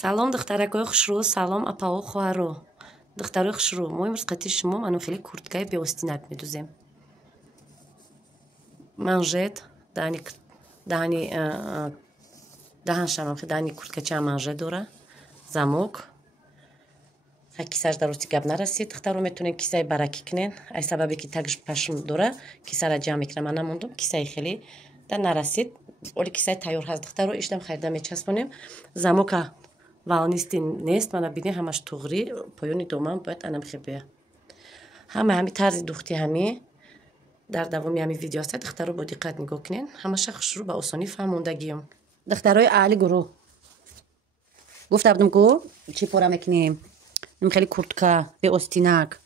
салом духтаракои хушрӯ, салом апао хоҳаро. Духтарои хушрӯ, мо имрӯз қадди шумо манӯфили курткаи беостинак медӯзем. Манжет, даҳани курткача манжет дора, замок. Кисааш дарости гап нарасид, духтаро метавонен кисаи баракӣ кунен. Ай сабабе ки тагиш пашм дора, кисаро ҷамъ мекунам. Ман намондум кисаи хеле да нарасид. Оли кисаи тайёр ҳаст. Духтаро иштам харида мечаспонем. Замока валнисти нест, мана бинӣ ҳамаш туғри, поёни доман бояд анам хебия. Ҳами тарзи духти ҳами дар давоми ҳами видео аст. Духтаро бо диққат нигоҳ кунен. Ҳамаша хушрӯ ба осонӣ фаҳмондагиём. Духтарои аҳли гурӯҳ, гуфта будум ку чӣ пора мекунем? Хеле куртка беостинак.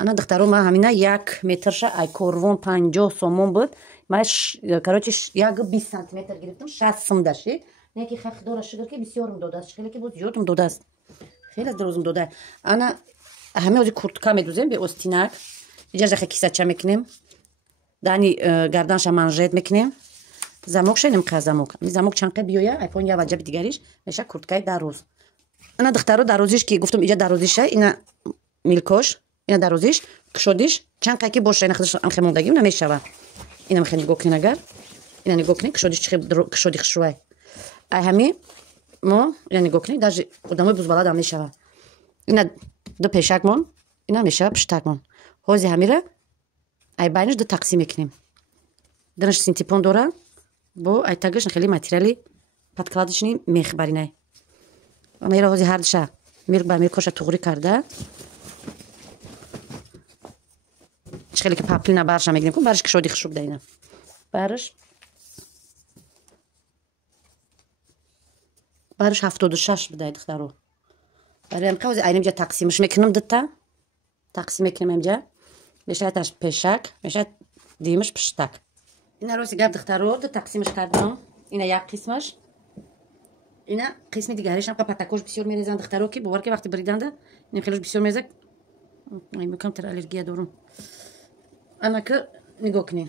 Ана духтаро ма ҳамина 1 метрша ай корвон 50 сомон буд. Ма короче 20 сантиметр гирифтам, 60 сум даши. Не ки хах дора шугар ки бисёрм додааст, хеле ки буд зиёдм додааст. Хеле дарозм дода. Ана ҳами ози куртка медӯзем беостинак. Иҷа хе кисача мекунем. Дани гарданша манжет мекунем. Замокша немқа замок. Замок чанқа биёя, ай пон я ваҷаби дигариш меша курткаи дароз. Ана духтаро дарозиш ки гуфтам иҷа дарозиша, ина милкош, ина дарозиш, кушодиш, чанқа ки боша, ина худаш анхемондагӣ уна мешава. Ина мехе нигоҳ кунен агар. Ина нигоҳ кунен, кушодиш чихе кушоди хушрӯай. Ай ҳами мо ина нигоҳ кунен, даже одамои бузбалад ҳам мешава. Ина ду пешакмон, ина мешава пуштакмон. Ҳози ҳамира ай байнаш ду тақсим мекунем. Динаш синтепон дора, бо ай тагаш хеле материали подкладочни мех баринай. Амира ҳози ҳардша мирк ба миркоша туғри карда. Хеле ки паплина барша мегирем кун, бараш кушоди хушрӯ буда ина. Бараш 76 будай духтаро. Барои ҳам ҳози айним ҷа тақсимаш мекунам дутта. Тақсим мекунам инҷа. Мешавад аш пешак, мешавад димаш пуштак. Ина рости гап духтаро ду тақсимаш кардам. Ина як қисмаш. Ина қисми дигариш ҳам патакош бисёр мерезанд духтаро ки бовар ки вақти бриданда ин хелош бисёр мерезад. Ай мекам тер аллергия дорум. Ана ки нигоҳ кунен.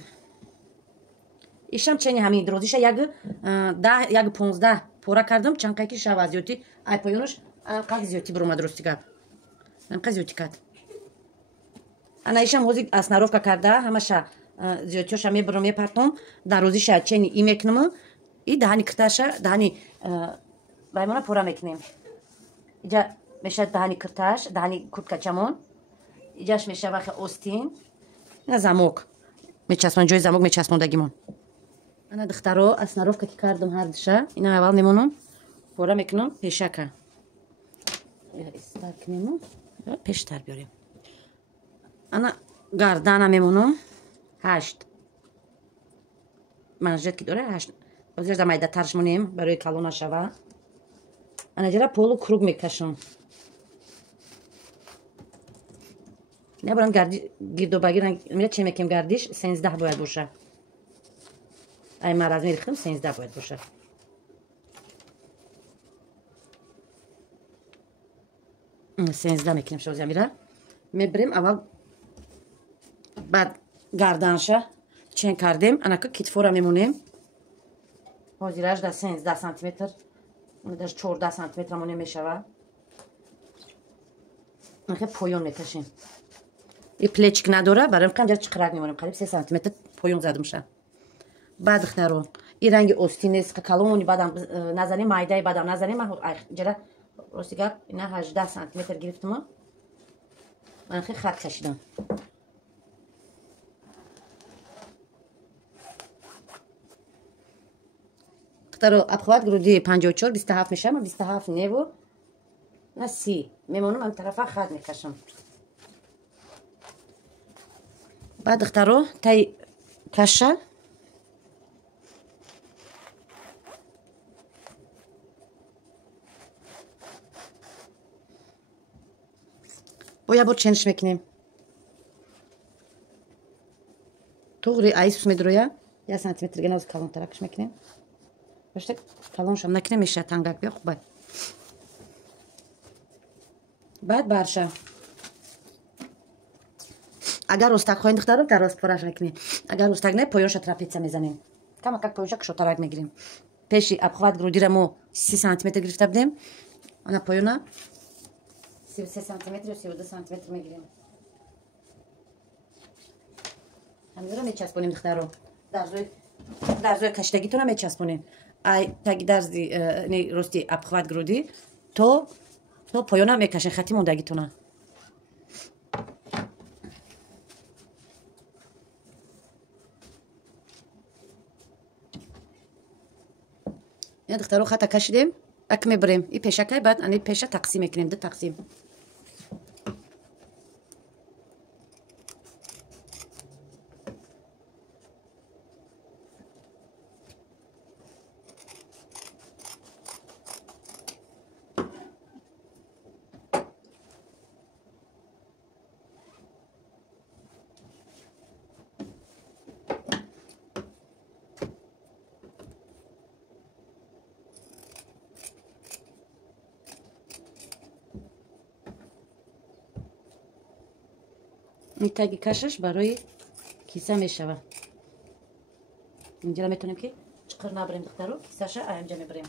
Ишам чени ҳамин дрозиша як 15 пора кардам, чанқае ки шава зиёти ай поёнаш анқадр зиёти биромад рости гап. Анқадр зиёти кад. Ана ишам ҳози аснаровка карда ҳамаша зиётиёша мебирам мепартом, дарозиша чени и мекунам и даҳани кирташа, даҳани баймона пора мекунем. Иҷа мешавад даҳани кирташ, даҳани курткачамон. Иҷаш мешава хе остин. Ина замок. Мечаспон ҷои замок мечаспондагимон. Ана духтаро аснаровка ки кардам ҳардуша, ина аввал мемонам, пора мекунам пешака. Истар кунем, пештар биёрем. Ана гардана мемонам 8. Манжет ки дора 8. Ҳозир да майдатарш монем барои кало нашава. Ана ҷара полу круг мекашам. Набарам гирдобагӣ мира чӣ мекунем гардиш 13 бояд боша. Ай ма размери худам 13 бояд боша. Сензда мекунем шози амира. Мебирем аввал баъд гарданша чен кардем, анака китфора мемонем. Ҳозираш да 13 сантиметр, даже 14 сантиметр монем мешава. Анака поён мекашем. И плечик надора, барои қам ҷа чиқрак мемонем, қариб 3 сантиметр поён задумша. Баъд духтаро и ранги остинес калони бадам назанем, майдаи бадам назанем, ҷара рости гап ина 18 сантиметр гирифтам. Анака хат кашидам. Обхват груди 54, 27 мешава, 27 нево на 30. Мемонам ан тарафа хат мекашам. Баъд духтаро тай каша бо як бор чениш мекунем. туғри айсус медроя 1 сантиметр геноз калонтаракш мекунем. Башта калоншам накунем меша тангак бия хубай. Баъд барша. Агар ростак хоҳем духтаро дароз пораш мекунем. Агар ростак не поёнша трапеция мезанем. Камакак поёнша кушотарак мегирем. Пеши обхват грудира мо 30 сантиметр гирифта будем. انا پایونا 33 سانتی متر و 32 سانتی متر میگیریم. همین رو میچسبونیم دخترو. درزوی کشتگیتون رو میچسبونیم. ای تگ درزی نه راستی ابخواد گرودی تو پایونا میکشین خطی موندگیتون. یا دخترو خطا کشیدیم اک میبریم. این پیشکای بعد این پیشه تقسیم میکنیم. دو تقسیم. میتگی کشش برای کیسه میشوه. اینجا میتونیم که چقدر نبریم دخترو کیسهش اینجا میبریم.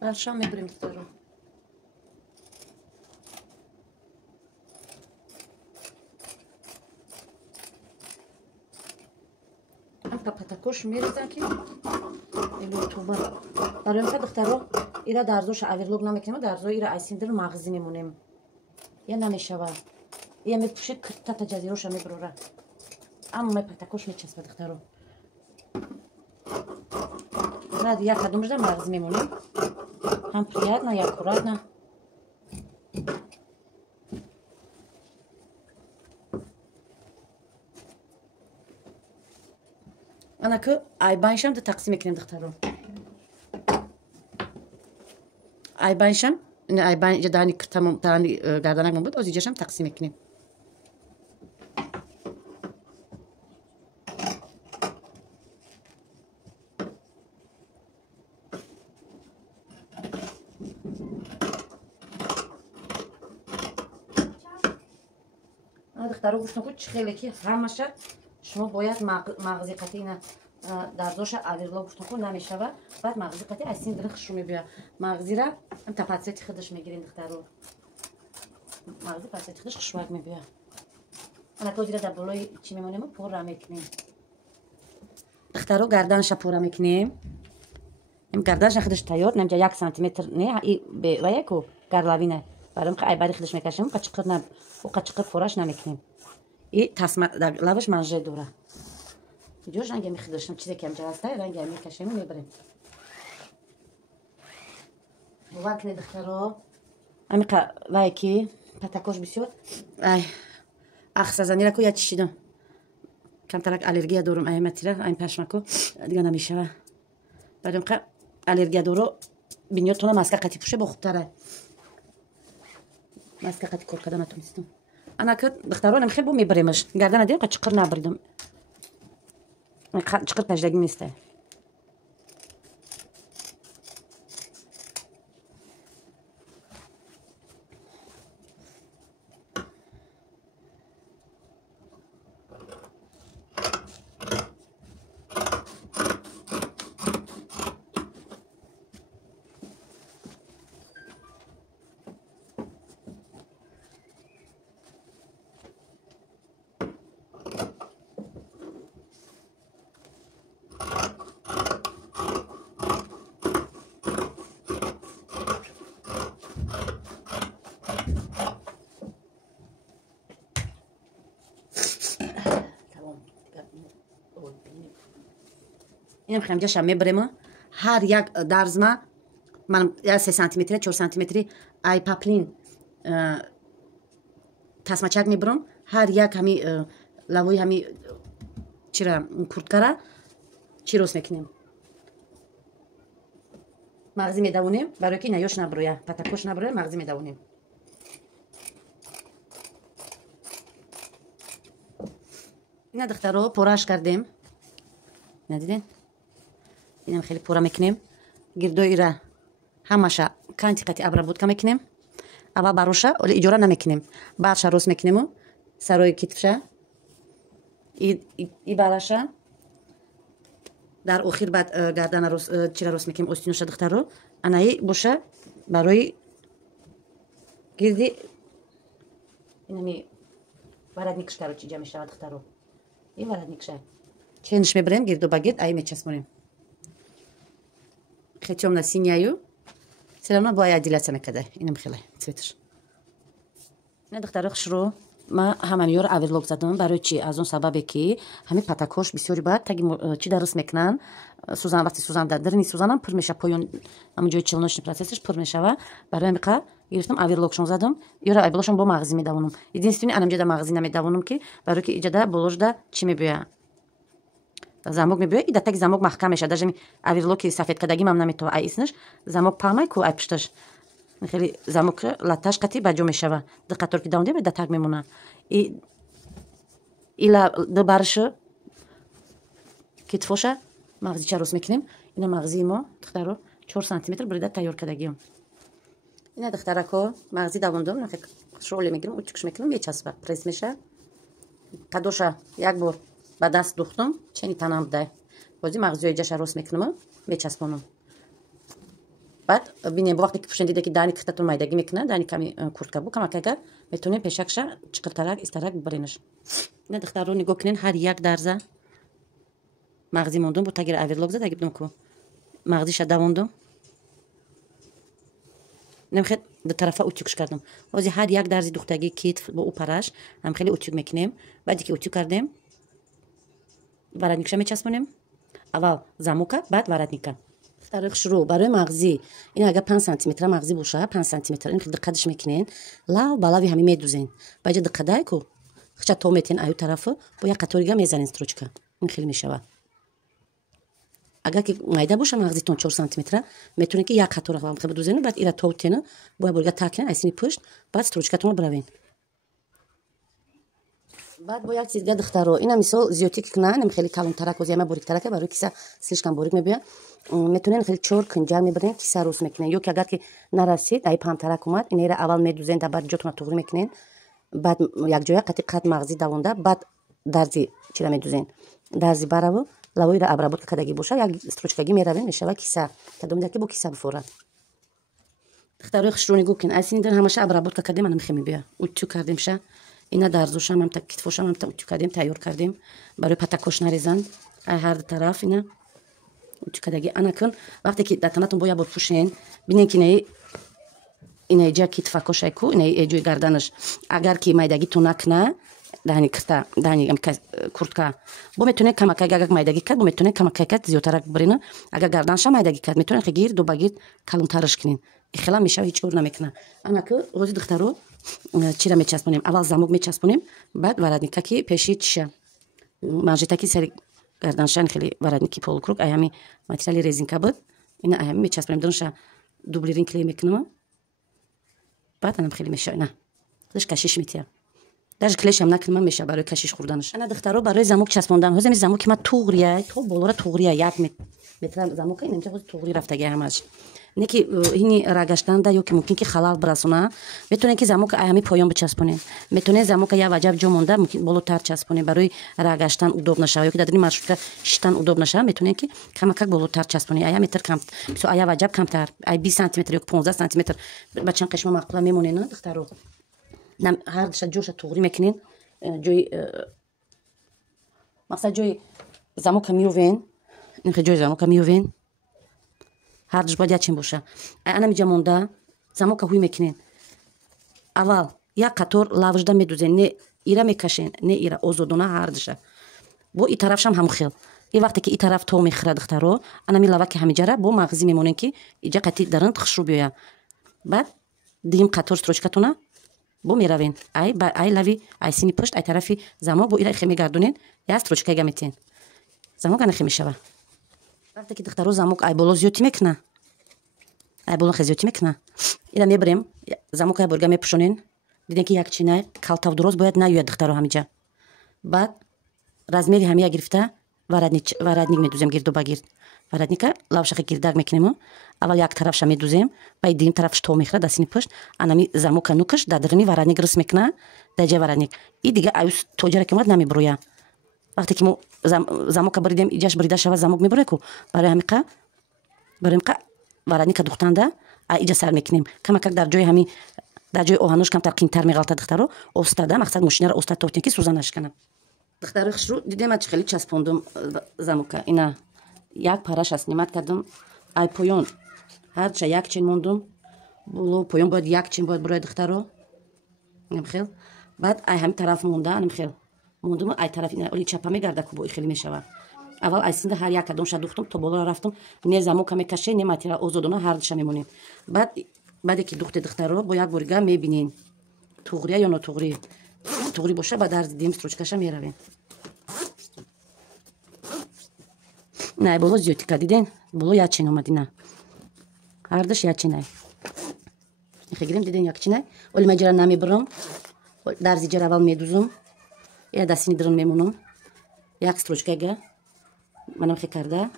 برشام میبریم دخترو. پتاکوش میریزن که اینو توبر برای مثلا دخترو ایرا درزوش اویرلوگ نمیکنیم. درزو ایرا ایسیندر مغزی میمونیم. یا نمیشوه. یا میپوشه کتا تا جزیروش میبروره. اما پتاکوش میچسبه دخترو. نه یک کدومش در مغزی میمونیم. هم پریاد نه یا کوراد نه. انا که ایبانشم ده تقسیم میکنیم دخترو. ایبانشم نه ایبان جدانی کتام تانی گردنک من بود. از اینجاشم تقسیم میکنیم. دخترو گوشت نکن خیلی که همشه شما باید مغزی قطعی اینا درزوش اویرلوگ گوشت نکن نمیشوه. بعد مغزی قطعی ایسین درخش رو میبیا. مغزی را هم تپاتسیت خودش میگیرین دخترو. مغزی پاتسیت خودش خشواک میبیا. انا که زیرا در بالای چی میمونیم پر را میکنیم. دخترو گردنش پر را میکنیم. این گردنش خودش تیار نمیشه 1 سانتی متر نه و یکو گردلاوینه. برام که ایباری خودش میکشیم قچقر نه و قچقر فراش نمیکنیم. این تسمه در لبش منجه دوره. جوش رنگ میخداشم چیزی که امجا هسته رنگ میکشیم و میبریم. وقت دخترو امی که وایکی پتاکوش بسیار ای اخسا زنی را کو یا چیشیدم کم ترک الرژی دارم ایمتی را این پشمکو دیگه نمیشه. برام که الرژی دارو بینیو تو ماسک قطی پوشه با خوبتره. ماسک قطی کار کردن نتونستم. انا که دخترو نمیخوام بو میبریمش. گردن دیدم که چقدر نبریدم. چقدر پشدگی نیسته. این خمجه شم میبریم. هر یک درزما من یا 3 سانتی متر 4 سانتی متری ای پاپلین تسمچک میبرم. هر یک همی لوی همی چرا کورتکارا چی روز میکنیم. مغزی میدونیم برای که نیوش نبرویه پتاکوش نبرویه مغزی میدونیم. اینا دخترو پراش کردیم. ندیدین؟ اینم خیلی پورا میکنیم. гирдои ира ҳамаша канти қати обработка мекунем. аввал бароша оли иҷора намекунем. барша рост мекунему сарои китфша и балаша дар охир баъд гардана чира рост мекунем остиноша духтаро анаи боша барои гирди инами воротникшаро чиҷа мешавад духтаро. ин воротникша ченш мебарем гирду ба гирд аи мечаспонем. хе тёмна синьяю все равно бо отделяться мекарда. Инам хеле цветш. ина духтаро хушро ма ҳамамиёро аверлог задам барои чи аз он сабабе ки ҳамин патакош бисёри бад таги чи дарс мекунанд сӯзан вақти сӯзан дар дирни сӯзанам пур меша поён ҳамон ҷои чилночни процессаш пур мешава барои амиқа гирифтам аверлогшон задам ёро аверлогшон бо мағзи медавонам единствени анамҷада мағзи намедавонам ки барои ки иҷада болошда чи мебоя замок мебоя и да таги замок маҳкам меша даже аверлог ки сафедқадагимам наметова ай иснаш замок паҳмай ку ай пушташ хеле замок латаш қати ба ҷо мешава диққатор ки давонде да так мемона ила барша китфоша мағзича рост мекунем. ина мағзии мо духтаро 4 сантиметр бурида тайёр кардагиам. ина духтарако мағзи давондам шоъле мегирам утюкш мекунам мечаспа пресс меша қадоша як бор ба даст духтам чени танам дай бози мағзиё иҷаша рост мекунам мечаспонам. баъд бинем бо вақте ки пушен диде ки дани кихтатон майдагӣ мекунад дани ками куртка бу камакага метонем пешакша чиқиртарак истарак бибаренаш. ина духтаро нигоҳ кунен ҳар як дарза мағзи мондум бо тагира аверлог зада гибдум ку мағзиша давондум намхел до тарафа утюкш кардам ози ҳар як дарзи духтаги китф бо упараш ам хеле утюк мекунем. баъде ки утюк кардем воротникша мечаспонем аввал замока баъд воротника. духтаро шурӯъ барои мағзи ин агар 5 сантиметра мағзи боша 5 сантиметр ин диққатш мекунен лав ба лави ҳами медузен ба ҷа диққадай ку хича то метен аю тарафу бо як қаторига мезанен строчка ин хеле мешава. агар ки майда боша мағзитон 4 сантиметра метонен ки як қатора бидузен баъд ира товтена боя бурга такнен айсини пушт баъд строчкатонро биравен. баъд бо як чиз дига духтаро ина мисол зиёдтӣ ки кунан хеле калонтарак ози ама бориктарака барои киса слишком борик мебоя метонен хеле 4 кинҷал мебарен киса рост мекунен ё ки агар ки нарасид ай памтарак омад инера аввал медузен да баъд ҷотона туғри мекунен баъд якҷоя қати қад мағзи давонда баъд дарзи чира медузен дарзи бараву лавоира обработка кардагӣ боша як строчкагӣ меравен мешава киса кадомида ки бо киса бифорад. духтарои хушро нигоҳ кун айсини дар ҳамаша обработка кардем ана мехе мебоя утюг кардем ша ина дарзошам ҳамта китфошам ҳамта утюг кардем тайёр кардем барои патакош нарезанд ай ҳар тараф ина утюг кардаги ана кун вақте ки дар танатон бо як бор пушен бинен ки ина иҷа китфакошай ку ина эҷои гарданаш агар ки майдагитон накна дани кирта дани куртка бо метонен камакайга агар майдагӣ кард бо метонен камакай кард зиёдтарак бибарена агар гарданша майдагӣ кард метонен гирду ба гирд калонтараш кунен ихела мешава ҳеҷ кор намекуна. ана ку рози духтаро чира мечаспонем аввал замок мечаспонем баъд воротника ки пеши чиша манжета ки сари гарданша хеле воротники полукруг ай ҳами материали резинка буд ина ай ҳами мечаспонем донша дублирин клей мекунам баъд анам хеле меша ина худаш кашиш метиям даже клешам накунам меша барои кашиш хурданаш. ана духтаро барои замок часпондан ҳозир замоки ма туғрия то болора туғрия 1 метр замока ин ҳозир туғри рафтаги ҳамаш не ки ини рагаштанда ё ки мумкин ки халал бирасона метонен ки замока ай ҳами поён бичаспонен метонен замока як ваҷаб ҷо монда мумкин болотар часпонен барои рагаштан удоб нашава ё ки дар дини маршрутка шиштан удоб нашава метонен ки камакак болотар часпонен ай метр кам бисо ай ваҷаб камтар ай 20 сантиметр ё ки 15 сантиметр ба чанд қишма мақбула мемонен духтаро ҳар душа ҷоша туғри мекунен ҷои мақсад ҷои замока миёвен ин ҷои замока миёвен ҳар душ бояд якчен боша ай ана миҷа монда замока ҳуй мекунен аввал як қатор лавжда медузен не ира мекашен не ира озодона ҳар душа бо и тарафшам ҳамон хел и вақте ки и тараф то мехӯрад духтаро ана ми лаваки ҳамиҷара бо мағзи мемонен ки иҷа қати даранд хушрӯ биёя баъд дигим қатор строчкатона бо меравен ай лави ай сини пушт ай тарафи замок бо ира ихе мегардонен як строчкага метен замок анахе мешава. вақте ки духтаро замок ай боло зиёдтӣ мекуна ай боло хе зиёдтӣ мекуна ира мебарем замок ай борга мепушонен дидем ки якчина калтав дуроз бояд наёяд духтаро ҳамиҷа баъд размери ҳамия гирифта воротник медузем гирду ба гирд варатника лавшаха гирдак мекунем. Аввал як тарафша медузем, баъд дигим тарафш то мехӯрад дар сини пушт, анами замока нукаш дар дирини варатник рис мекуна, дар ҷои варатник. И дига аюс тоҷара ки омад намебуроя. вақте ки мо замока баридем иҷаш бирида шава замок мебуроя ку барои ҳамиқа варатника духтанда иҷа сар мекунем. Камакак дар ҷои ҳами дар ҷои оҳануш камтар қийтар меғалта духтаро остада мақсад мошинаро оста тохтем ки сӯза нашкана. Духтари хушрӯ дидем чӣ хеле часпондум замока. Ина як параш аст нимат кардам ай поён ҳарча як чин мондум боло поён бояд як чин бояд буроя духтаро намхел баъд ай ҳами тараф монда намхел мондум ай тараф ина оли чапа мегарда ку бо хеле мешава. аввал ай синда ҳар як кадомша духтум то болора рафтум не замока мекаше не матира озодона ҳардуша мемонем. баъде ки духте духтаро бо як борига мебинем туғрия ё нотуғри. туғри боша ба дарзи дим строчкаша меравем. ина ай боло зиёдтика диден боло як чин омад. ина ҳардуш як чинай гирем диден як чинай оли ма ҷара намебурам дарзи ҷара аввал медузум я дастини дирин мемонам як строчкага манам хе карда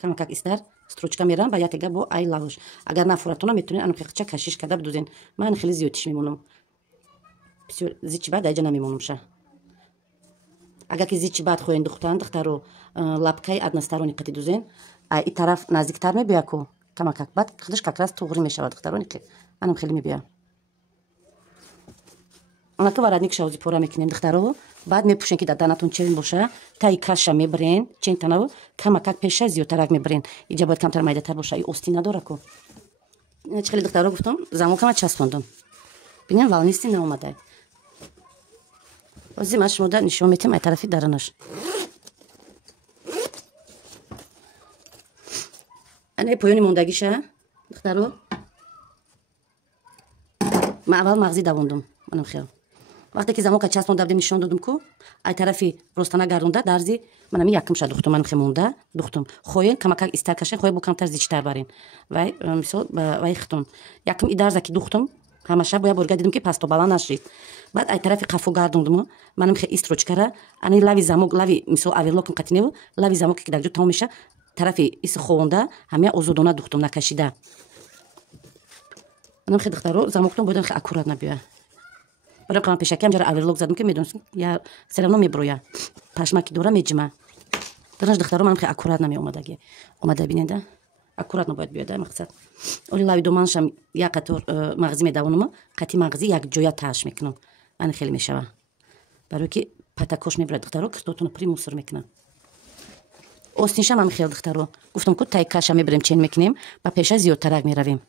камакак истар строчка мерам ба якега бо ай лавш. агар нафуратона метавонед анухеқча кашиш карда бидузен. ман хеле зиёдтиш мемонам бисёр зичи баъд айҷа намемонамша. агар ки зичи баъд хоҳен духтан духтаро лапкаи аднастарони қати дузен и тараф наздиктар мебия ку камакак баъд худаш какрас туғри мешавад духтарони ки манам хеле мебия. онака варатник шавзи пора мекунем духтаро баъд мепӯшем ки дар данатон чен боша таи каша мебирен чен танаво камакак пеша зиёдтарак мебирен иҷа бояд камтар майдатар боша и ости надора ку. ина чӣ хеле духтаро гуфтам замокама часпондам бинем валнисти наомадай. ҳозир ман шумода нишон метем ай тарафи даранаш. ана поёни мондагиша духтаро ман аввал мағзи давондум. манам хел вақте ки замока часпонда будем нишон додум ку ай тарафи ростана гардонда дарзи манами якумша духтум. манам хе монда духтум хоҳен камакак истар кашен хоҳен бо камтар зичтар барен вай мисол вай хитон якум и дарза ки духтум ҳамаша боя борига дидум ки пасто баланд нашид. баъд ай тарафи қафо гардондум манам хе истрочкара ани лави замок лави мисол аверлокм қатиневу лави замоке ки дар ҷо тамом меша тарафи иси ховонда ҳамия озодона духтум накашида. манам хе духтаро замоктон бояд хе аккурат набиёя. барои қаман пешакиам ҷара аверлок задум ки медонистм я серавно мебуроя пашмаки дора меджима. дараш духтаро манам хе аккурат намеомадаги омада бинеда аккурат набояд биёда мақсад. оли лави доманашам як қатор мағзи медавонам қати мағзи як ҷоя тааш мекунам ани хеле мешава барои ки патакош мебурад духтаро киртотона пури мусор мекунам. остиншам ҳам хел духтаро гуфтам ку тай каша мебирем чен мекунем ба пеша зиёдтарак меравем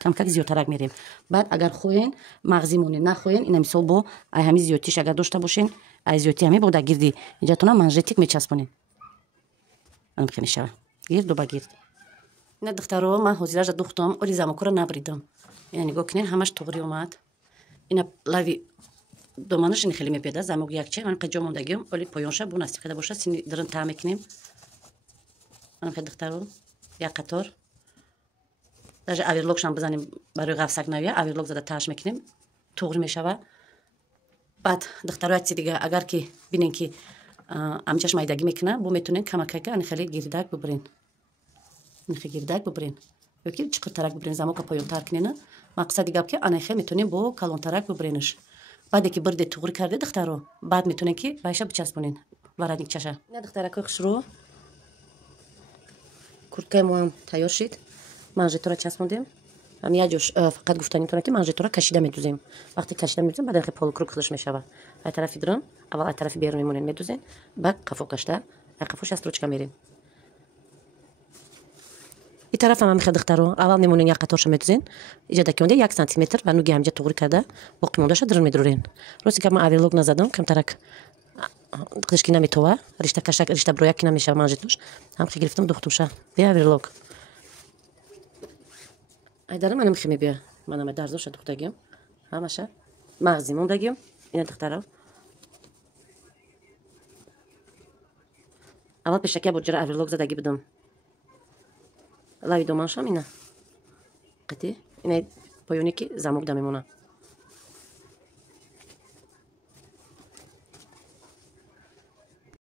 камкак зиёдтарак мерем. баъд агар хоҳен мағзи монед нахоҳен ина мисол бо ай ҳами зиёдтиш агар дошта бошен ай зиёдти ҳами бо дар гирди инҷатона манжетик мечаспонед манам хе мешава гирду ба гирд. ина духтаро ман ҳозираша духтам оли замокро набридам. ина нигоҳ кунед ҳамаш туғри омад. ина лави доманаш ин хеле мебиёда замок якче ман қиҷо мондагиам оли поёнша бо настикада боша сини дирин та мекунем. манам хе духтаро як қатор даже аверлокшам бизанем барои ғафсак навия аверлок зада тааш мекунем туғри мешава. баъд духтаро як чизи дига агар ки бинен ки амчаш майдагӣ мекуна бо метавонен камакака ани хеле гирдак бибирен нихе гирдак бибирен ё ки чиқиртарак бибирен замока поёнтар кунена мақсади гап ки ана хе метавонем бо калонтарак бибиренаш. баъде ки бирде туғри карде духтаро баъд метавонен ки байша бичаспонен варатникчаша. ина духтаракои хушрӯ курткаи моам тайёр шид. манжетора часпондем як ҷош фақат гуфтанӣ метавонад ки манжетора кашида медузем. вақте кашида медузем баъд хе полукруг худаш мешава. ай тарафи дирин аввал ай тарафи берун мемонем медузем баъд қафо кашда ай қафоша строчка мерем. и тарафам ҳам хе духтаро аввал мемонен як қаторша медузен иҷа даки монда 1 сантиметр ва нуги ҳамҷа туғри карда боқӣ мондаша дирин медурен. рости гап ман аверлок назадам камтарак қишки наметова ришта кашак ришта брояки намешава манжетош ҳам хе гирифтам духтумша бе аверлок. ай дара манам хе мебия манам дарзоша духтагиам ҳамаша мағзи мондагиам. ина духтаро аввал пешакия бо ҷара аверлок задагӣ будам лави доманшам ина қити ина поёне ки замок да мемона.